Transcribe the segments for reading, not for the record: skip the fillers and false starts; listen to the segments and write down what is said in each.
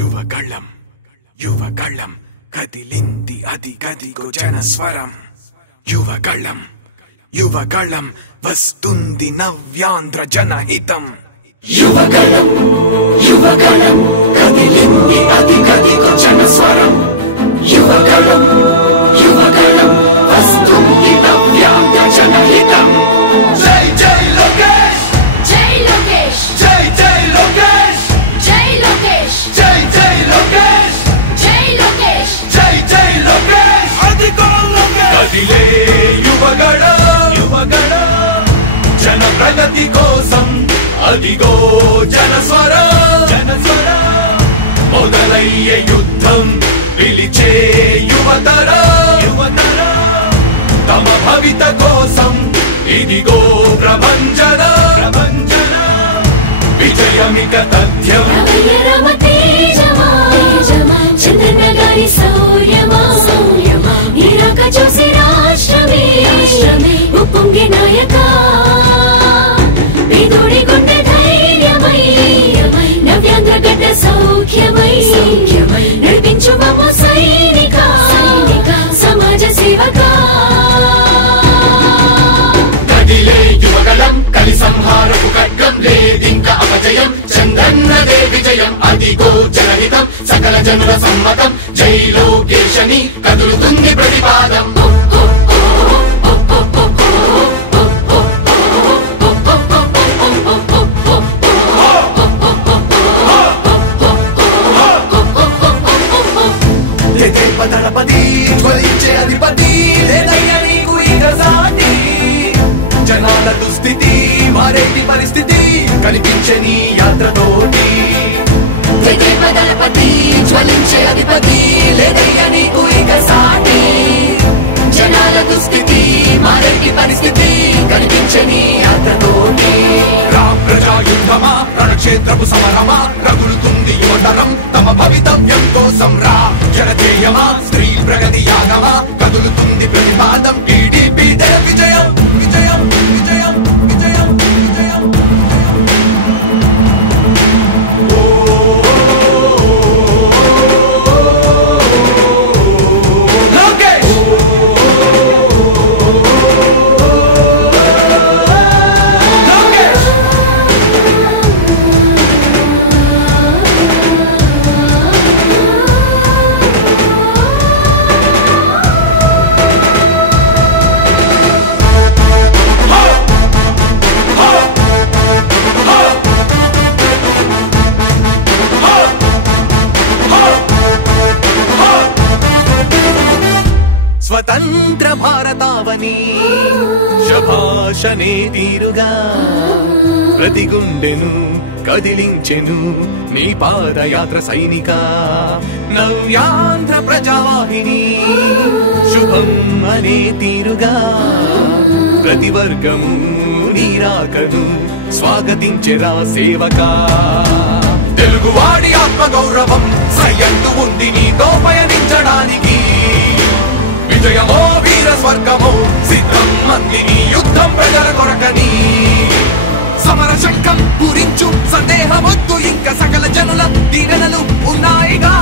యువగళం యువగళం కదిలింది అది గదిగో జనస్వరం. యువగళం యువగళం వస్తుంది నవ్యాంధ్ర జనహితం. యువగళం యువగళం కదిలింది అది గదిగో జనస్వరం. యువగళం యువగళం వస్తుంది నవ్యాంధ్ర జనహితం. జై జై లోకేష్ జై లోకేష్ జై జై లోకేష్ జై లోకేష్ జై జై లోకేష్ జై లోకేష్ జై జై లోకేష్ అదిగో లోకేష్. కదిలే యువగళం యువగళం జన ప్రగతి కోసం అదిగో జనస్వరం. జనస్వరం మొదలయ్యే యుద్ధం పిలిచే యువతరం. యువతరం తమ భవిత కోసం ఇదిగో ప్రభంజనం. ప్రభంజనం విజయమిక తథ్యం. రమ తేజమా చంద్రన్న గారి శౌర్యమా నీరాక చూసి రాష్ట్రమే ఉప్పొంగే నాయక పేదోడి గుండె ధైర్యమై నవ్యాంధ్ర గడ్డ సౌఖ్యమై నడిపించు మమ్మ సైనిక సమాజ సేవక. కదిలే యువగళం కలి సంహారపు ఖడ్గం లేదింక అపజయం. చంద్రన్నదే విజయం అదిగో జనహితం సకల జనుల సమ్మతం. జై లోకేశని కదులుతుంది ప్రతిపాదం. దళపతి జ్వలించే అధిపతి లేదయ్య నీకు ఇక సాటి. జనాల దుస్థితి మారేటి పరిస్థితి కనిపించే నీ యాత్రతోటి. దళపతి జ్వలించే అధిపతి లేదయ్య నీకు ఇక సాటి. జనాల దుస్థితి మారేటి పరిస్థితి కనిపించే నీ యాత్రతోటి. ప్రజాయుద్ధమా రణక్షేత్రపు సమరమా రగులుతుంది యువతరం తమ భవితవ్యం కోసం. రా జనధేయమా స్త్రీ ప్రగతి యాగమా కదులుతుంది ప్రతిపాదం. టీడీపీ విజయం విజయం విజయం విజయం విజయం. స్వతంత్ర భారతావని శభాషనే తీరుగా ప్రతి గుండెను కదిలించెను నీ పాదయాత్ర సైనిక. నవ్యాంధ్ర ప్రజావాహిని శుభం అనే తీరుగా ప్రతి వర్గము నీరాకను స్వాగతించెరా సేవక. తెలుగువాడి ఆత్మగౌరవం సయ్యంటూ ఉంది నీతో పయనించడానికి. విజయమో వీర స్వర్గమో సిద్ధం మందిని యుద్ధం ప్రజల కొరకని. సమర శంఖం పూరించు సందేహమొద్దు ఇంక సకల జనుల దీవెనలు ఉన్నాయిగా.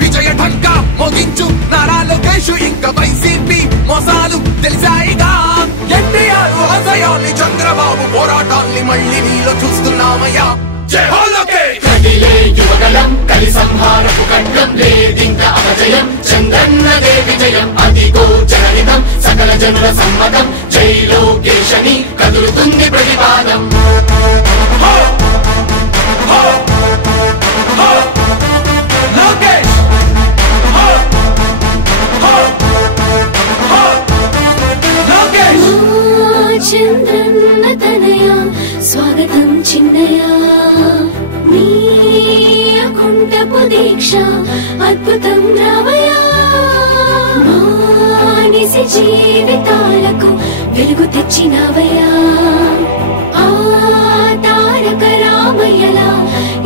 విజయ ఢంకా మోగించు నారా లోకేషు ఇంక వైసీపీ మోసాలు తెలిసాయిగా. ఎన్టీఆర్ ఆశయాల్ని చంద్రబాబు పోరాటాల్ని మళ్ళీ నీలో చూస్తున్నామయ్యా. జై హో లోకేష్. కదిలే యువగళం కలి సంహారపు ఖడ్గం లేదింక అపజయం. చంద్రన్నదే విజయం అదిగో జనహితం సకల జనుల సమ్మతం. జై లోకేశని కదులుతుంది ప్రతిపాదం. లోకేష్ లోకేష్ చంద్రన్న తనయ స్వాగతం చిన్నయ. నీ అకుంఠపు దీక్ష అద్భుతం రావయ్యా. మానిసి జీవితాలకు వెలుగు తెచ్చినవయ్యా. ఆ తారక రామయ్యలా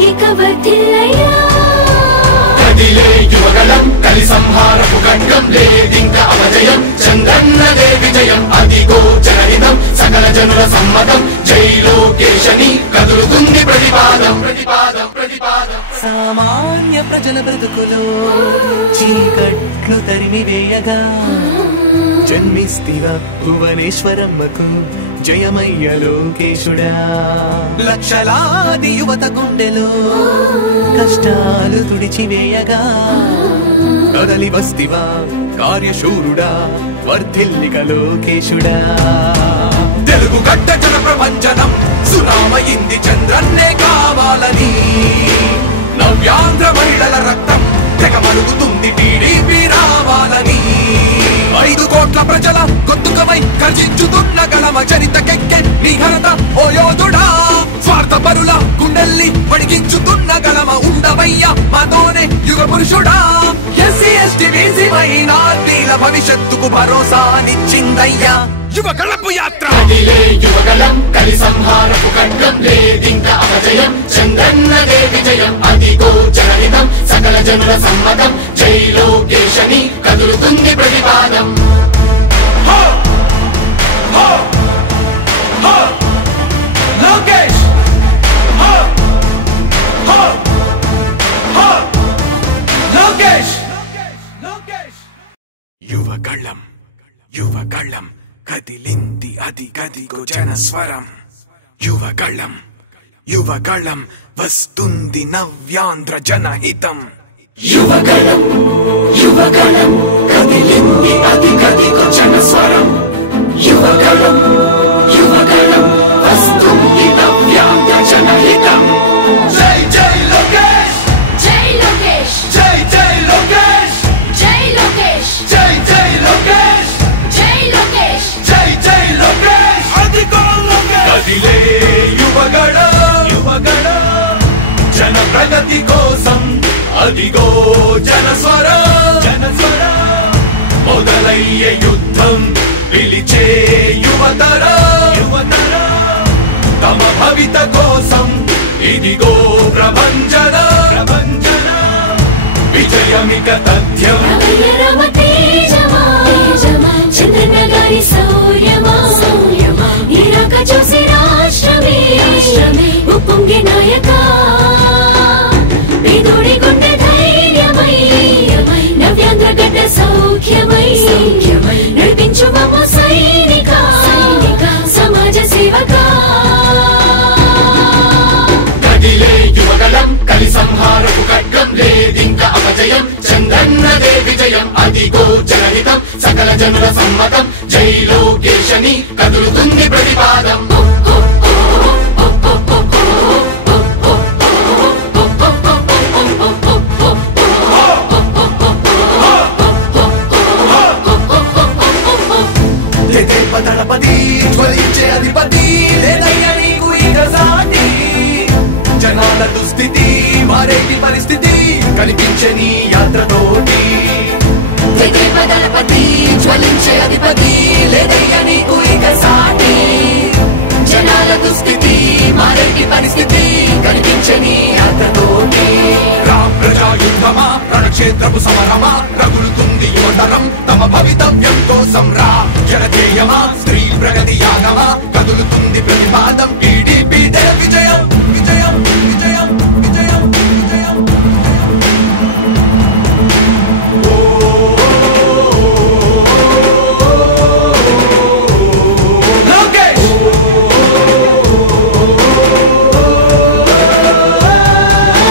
ఇక వర్ధిల్లయ్యా. కదిలే యువగళం కలి సంహారపు ఖడ్గం లేదింక అపజయం చంద్రన్నదే విజయం అదిగో జనహితం సకల జనుల సమ్మతం జై లోకేశని కదులుతుంది ప్రతిపాదం ప్రతిపాదం ప్రతిపాదం సామాన్య ప్రజల బ్రతుకులో చీకట్లు తరిమి వేయగా జన్మిస్తివా భువనేశ్వరమ్మకు జయమయ్య లోకేశుడా లక్షలాది యువత గుండెలో కష్టాలు తుడిచివేయగా కదలి వస్తివా కార్యశూరుడా వర్ధిల్లిక లోకేశుడా తెలుగు గడ్డ జన ప్రపంచనం సునామయింది చంద్రన్నే కావాలని నవ్యాంధ్ర మహిళల రక్తం తెగ మరుగుతుంది టీడీపీ రావాలని 5 కోట్ల ప్రజల గొంతుకమై గర్జించుతున్న గలమ చరితకెక్కె నీ ఘనత ఓ యోధుడా స్వార్థ పరుల గుండెల్ని వడిగించుతున్న గలమ ఉండవయ్య మాతోనే యుగ పురుషుడా ఎస్సీ ఎస్టీ బీసీ మైనార్టీల భవిష్యత్తుకు భరోసానిచ్చిందయ్యా యువగళపు యాత్ర కదిలే యువగళం కలి సంహారపు ఖడ్గం లేదింక అపజయం చంద్రన్నదే విజయం అదిగో జనహితం సకల జనుల సమ్మతం జై లోకేశని కదులుతుంది ప్రతిపాదం హో హో హో లోకేష్ హో హో హో లోకేష్ లోకేష్ యువగళం యువగళం కదిలింది అది గదిగో జనస్వరం యువగళం యువగళం వస్తుంది నవ్యాంధ్ర జనహితం యువగళం యువగళం కదిలింది అది గదిగో జనస్వరం యువగళం యువగళం వస్తుంది నవ్యాంధ్ర జనహితం జై జై లోకేష్ జై లోకేష్ జై జై లోకేష్ జై లోకేష్ జై జై లోకేష్ జై లోకేష్ జై జై లోకేష్ అదిగో లోకేష్ కదిలే యువగళం యువగళం జన ప్రగతి కోసం అదిగో జనస్వరం జనస్వరం మొదలయ్యే యుద్ధం పిలిచే యువతరం యువతరం తమ భవిత కోసం ఇదిగో ప్రభంజనం ప్రభంజనం విజయమిక తథ్యం రమ తేజమా చంద్రన్న గారి శౌర్యమా ఇరాక చూసి రాష్ట్రమే ఉప్పొంగే నాయక పేదోడి గుండె ధైర్యమై నవ్యాంధ్ర గడ్డ సౌఖ్యమై నడిపించు మమ్మ సైనిక సమాజ సేవక కదిలే యువగళం కలి సంహారపు ఖడ్గం లేదింక అపజయం చంద్రన్నదే విజయం అదిగో జనహితం సకల జనుల సమ్మతం జై లోకేశని కదులుతుంది ప్రతిపాదం దళపతి జ్వలించే అధిపతి లేదయ్యా నీకు ఇక సాటి జనాల దుస్థితి మారేటి పరిస్థితి కనిపించే నీ యాత్రతోటి దళపతి జ్వలించే అధిపతి లేదయ్యా నీకు ఇక సాటి జనాల దుస్థితి మారేటి పరిస్థితి కనిపించని యాత్రతోటి రామ్ ప్రజా యుద్ధమా రణక్షేత్రపు సమరమా రగులుతుంది యువతరం తమ భవితవ్యం కోసం రా జనజేయమా స్త్రీ ప్రగతి యాగమా కదులుతుంది ప్రతిపాదం టీడీపీ దే విజయం విజయం విజయం విజయం విజయం లోకేష్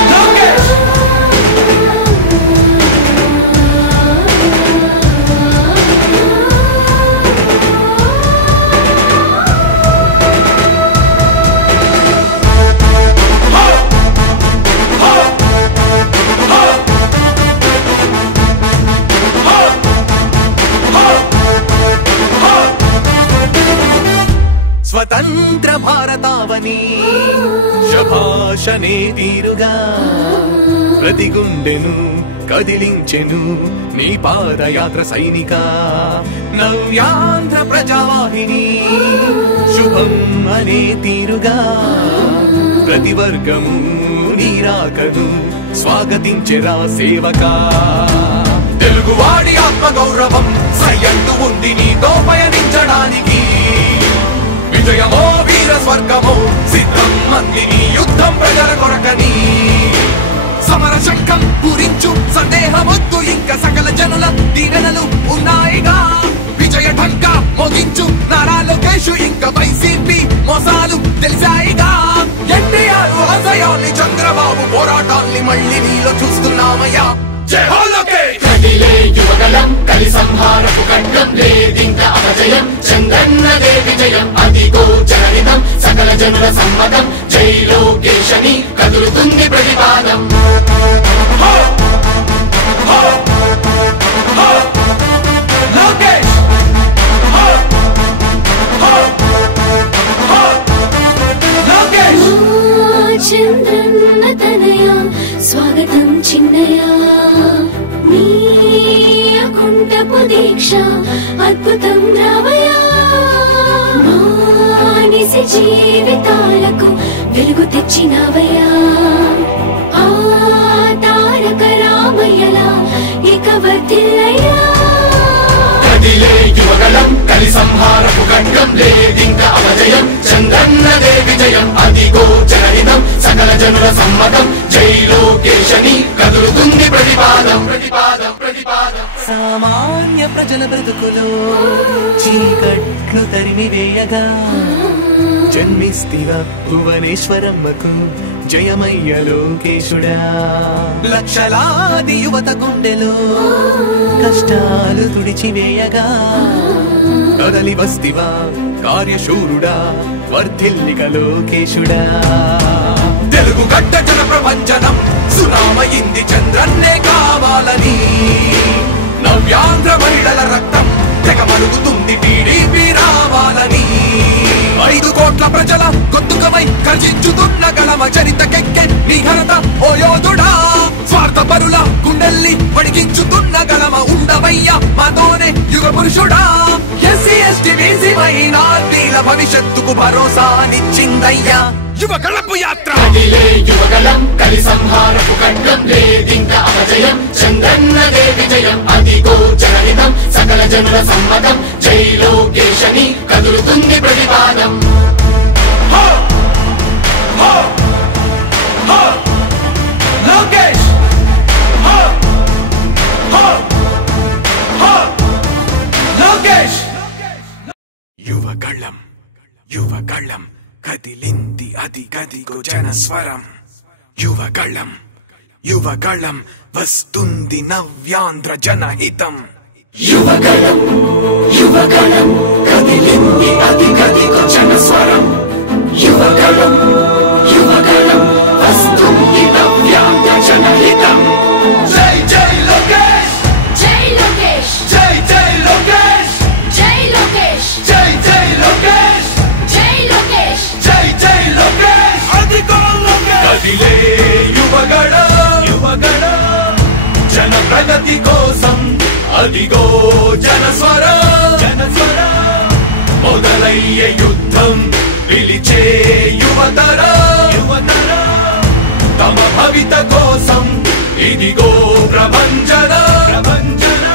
లోకేష్ స్వతంత్ర భారతావని శభాషనే తీరుగా ప్రతి గుండెను కదిలించెను నీ పాదయాత్ర సైనిక నవ్యాంధ్ర ప్రజావాహిని శుభం అనే తీరుగా ప్రతి వర్గము నీరాకను స్వాగతించెరా సేవకా తెలుగువాడి ఆత్మగౌరవం సయ్యంటూ ఉంది నీతో పయనించడానికి. విజయమో వీర స్వర్గమో సిద్ధం మందిని యుద్ధం ప్రజల కొరకని. సమర శంఖం పూరించు సందేహమొద్దు ఇంకా సకల జనుల దీవెనలు ఉన్నాయిగా. విజయ ఢంకా మోగించు నారా లోకేష్ ఇంకా వైసీపీ మోసాలు తెలిసాయిగా. ఎన్టీఆర్ ఆశయాల్ని చంద్రబాబు పోరాటాల్ని మళ్ళీ నీలో చూస్తున్నామయ్యా. జై హో లోకేష్. కదిలే యువగలం కలి సంహారపు ఖడ్గం లేదింక అపజయం చంద్రన్నదే విజయం అదిగో జనహితం సకల జనుల సమ్మతం జై లోకేశని కదులుతుంది ప్రతిపాదం. హో హో హో లోకేష్ హో హో హో లోకేష్. చంద్రన్న తనయ స్వాగతం చిన్నయ నీ అకుంఠపు దీక్ష అద్భుతం రావయా. మానిసి జీవితాలకు వెలుగు తెచ్చినవయా. ఆ తారక రామయ్యలా ఇక వర్ధిల్లయ్యా. కదిలే యువగలం కలి సంహారపు ఖడ్గం లేదింక అపజయం చంద్రన్నదే విజయం అదిగో జనహితం సకల జనుల సమ్మతం జై లోకేశని కదులుతుంది ప్రతిపాదం ప్రతిపాదం ప్రతిపాదం. సామాన్య ప్రజల బ్రతుకులో చీకట్లు తరిమి వేయగా జన్మిస్తివ భువనేశ్వరమ్మకు జయమయ్య లోకేశుడా. లక్షలాది యువత గుండెలో కష్టాలు తుడిచివేయగా కదలి వస్తివా కార్యశూరుడా వర్ధిల్లిక లోకేశుడా. తెలుగు గడ్డ జన ప్రపంచనం సునామయింది చంద్రన్నే కావాలని. నవ్యాంధ్ర మహిళల రక్తం తెగ మరుగుతుంది టీడీపీ రావాలని. 5 కోట్ల ప్రజల గొంతుకమై కర్జించుతున్న గళమ చరితకెక్కె నీ ఘనత ఓ యోధుడా. స్వార్థ పరుల గుండెల్ని పడిగించుతున్న గళమ ఉండవయ్య మాతోనే యుగ పురుషుడా. ఎస్సీ ఎస్టీ బీసీ మైనార్టీల భవిష్యత్తుకు భరోసానిచ్చిందయ్యా యువ గళపు యాత్ర. కదిలే యువగలం కలి సంహారపు ఖడ్గం లేదింక అపజయం చంద్రన్నదే విజయం అదిగో జనహితం సకల జనుల సమ్మతం జై లోకేశని కదులుతుంది ప్రతిపాదం. హో హో హో లోకేష్ హో హో హో లోకేష్. యువగళం యువగళం కదిలింది అది గదిగో జనస్వరం. యువగళం యువగళం వస్తుంది నవ్యాంధ్ర జనహితం. యువగళం యువగళం కదిలింది అది గదిగో జనస్వరం. యువగళం యువగళం వస్తుంది నవ్యాంధ్ర జనహితం. జై జై లోకేష్ జై లోకేష్ జై జై లోకేష్ జై లోకేష్ జై జై లోకేష్ జై లోకేష్ జై జై లోకేష్. అదిగో లోకేష్. కదిలే యువగళ యువగళ జన ప్రగతి కోసం అదిగో జనస్వర జనస్వర. మొదలయ్యే యుద్ధం పిలిచే యువతర యువతర. తమ భవిత కోసం ఇదిగో ప్రభంజన ప్రభంజన.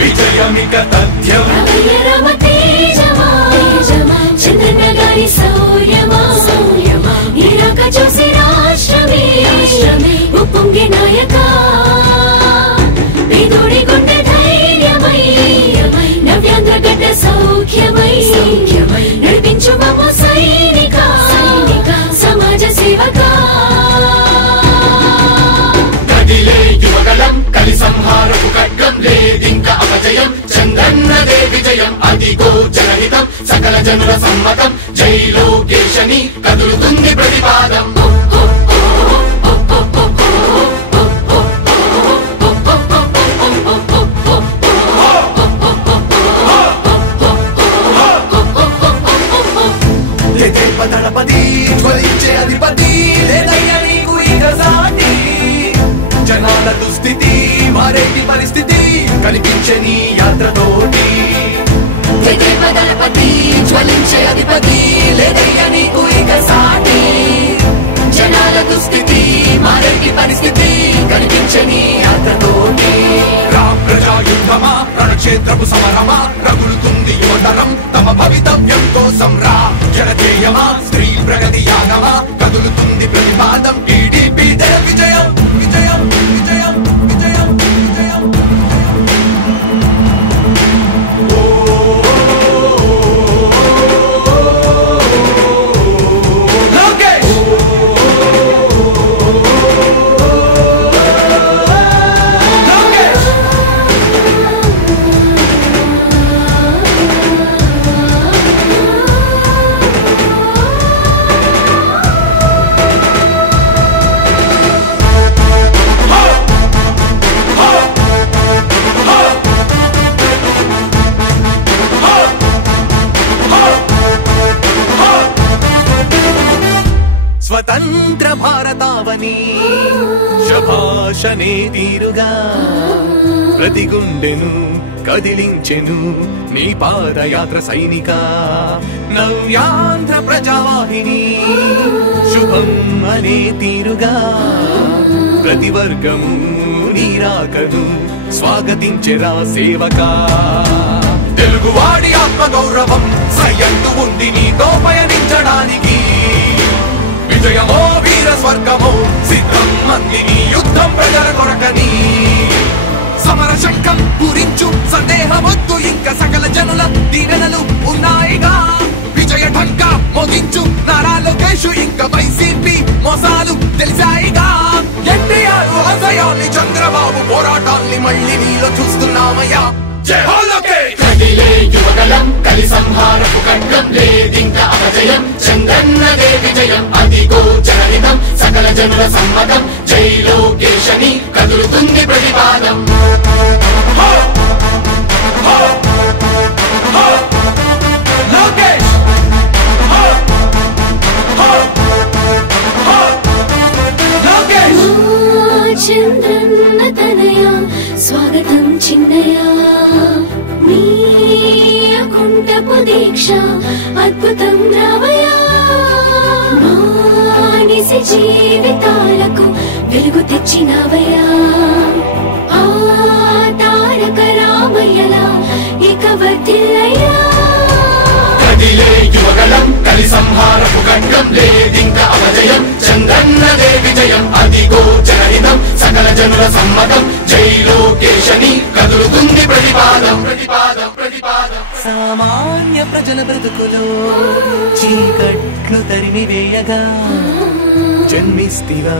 విజయమిక తథ్యం రమయ రమ తేజమా చంద్రన్న గారి శౌర్యమా ఇరాక చూసి రాష్ట్రమే ఉప్పొంగే నాయక. పేదోడి గుండె ధైర్యమై నవ్యాంధ్ర గడ్డ సౌఖ్యమై నడిపించు మమ్ము సైనిక సమాజ సేవక. కదిలే యువగలం కలి సంహారపు ఖడ్గం లేదింక అపజయం చంద్రన్నదే విజయం అదిగో జనహితం సకల జనుల సమ్మతం జై లోకేశని కదులుతుంది ప్రతిపాదం. దళపతి జ్వలించే అధిపతి లేదయ్యా నీకు ఇక సాటి. జనాల దుస్థితి మారేటి పరిస్థితి కనిపించే నీ యాత్రతోటి. దళపతి జ్వలించే అధిపతి లేదయ్యా నీకు ఇక సాటి. జనాల దుస్థితి మారేటి పరిస్థితి కనిపించే నీ యాత్రతోటి. రామ్ క్షేత్రపు సమరమా రగులుతుంది యువతరం తమ భవితవ్యం కోసం రా జనజేయమా స్త్రీ ప్రగతి యాగమా కదులుతుంది ప్రతిపాదం టీడీపీ విజయం విజయం విజయం విజయం విజయం స్వతంత్ర భారతావని శభాషనే తీరుగా ప్రతి గుండెను కదిలించెను నీ పాదయాత్ర సైనిక నవ్యాంధ్ర ప్రజావాహిని శుభం అనే తీరుగా ప్రతి వర్గము నీరాకను స్వాగతించెరా సేవకా తెలుగువాడి ఆత్మగౌరవం సయ్యంటూ ఉంది నీతో పయనించడానికి విజయమో వీర స్వర్గమో సిద్ధం మందిని యుద్ధం ప్రజల కొరకని సమర శంఖం పూరించు సందేహమొద్దు ఇంకా సకల జనుల దీవెనలు ఉన్నాయిగా విజయ ఢంక మోగించు నారా లోకేష్ ఇంకా వైసీపీ మోసాలు తెలిసాయిగా ఎన్టీఆర్ ఆశయాల్ని చంద్రబాబు పోరాటాల్ని మళ్ళీ నీలో చూస్తున్నామయ్యా జై హో లోకేష్ కదిలే యువగలం కలి సంహారపు ఖడ్గం లేదింక అపజయం చంద్రన్నదే విజయం అదిగో జనహితం సకల జనుల సమ్మతం జై లోకేశని కదులుతుంది ప్రతిపాదం లోకేష్ లోకేష్ చంద్రన్న తనయ స్వాగతం చిన్నయ మీ అకుంఠపు దీక్ష అద్భుతం రావయ మానిసి జీవితాలకు వెలుగు తెచ్చినవయ్యా ఆ తారక రామయ్యలా ఇక వర్ధిల్లయ్యా కదిలే యువగలం కలి సంహారపు ఖడ్గం లేదింక అపజయం చంద్రన్నదే విజయం అదిగో జనహితం సకల జనుల సమ్మతం జై లోకేశని కదులుతుంది ప్రతిపాదం ప్రతిపాదం ప్రతిపాదం సామాన్య ప్రజల బ్రతుకులో చీకట్లు తరిమి వేయగా జన్మిస్తివా